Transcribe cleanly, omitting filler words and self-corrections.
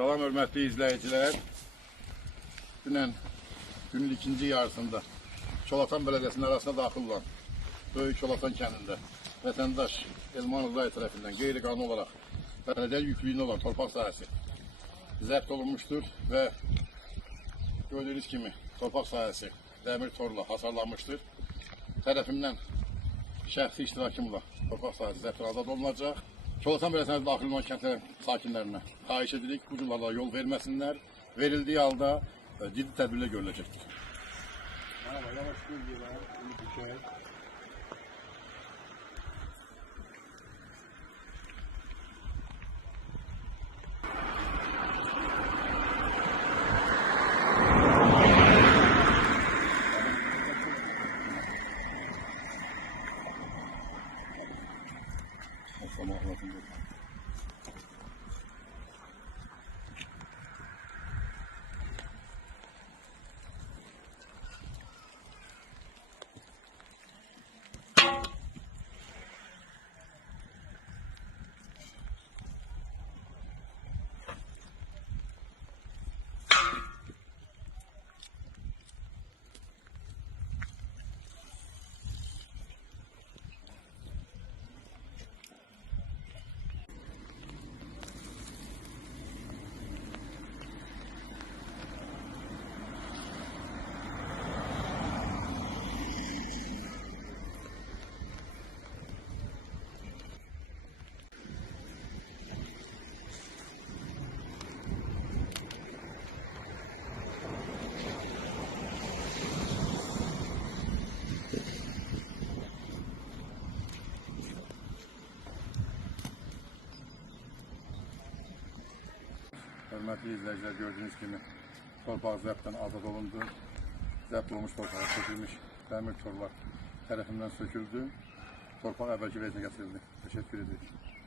Salam hörmətli izləyicilər. Dünən günün ikinci yarısında Çolatan Belediyəsinin arasına daxil olan Böyük Çolatan kəndində vətəndaş Elman Rızayev tərəfindən qeyri-qanuni olaraq bələdiyyə yüklüyündə olan torpaq sahəsi zəbt olunmuşdur və gördüyünüz kimi torpaq sahəsi dəmir torla hasarlanmışdır. Tərəfimdən şəxsi iştirakımla torpaq sahəsi zəbtdən azad olunacaq. Çolatan Belediyəsinin daxil olan kəndlərin sakinlərinə xahiş edirik, bu cürlərlə yol verməsinlər. Verildiyi halda ciddi tədbirlər görüləcəkdir. Merhaba, yavaş geliyorlar. Bir şey. Hörmətli izləyicilər, gördüyünüz kimi torpaq zəbtdən azad olundu. Zəbt olmuş torpağa sökülmüş dəmir torlar tərəfindən söküldü. Torpaq əvvəlki vəzinə gətirildi. Təşəkkür edirik.